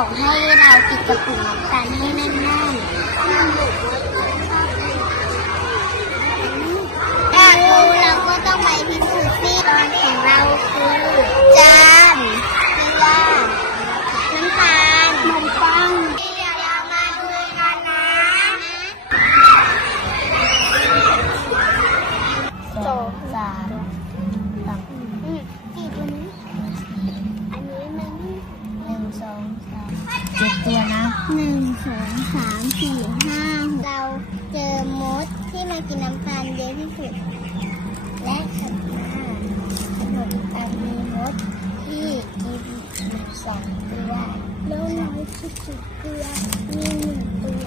บอกให้เราปิดกระปุกน้ำตาลให้แน่นๆอยากรู้เราก็ต้องไปพิสูจน์สิตอนของเราคือจานเกลือน้ำตาลนมปังเดี๋ยวเรามาดูกันนะ2 3กี่ตัวนี้อันนี้มัน1 2 3 7 ตัวนะ1 2 3 4 5เราเจอมดที่มากินน้ำตาลเยอะที่สุดและถัดมาถนนตาลมีมดที่กิน2 ตัวแล้วน้อยที่สุดเกลือมี1 ตัว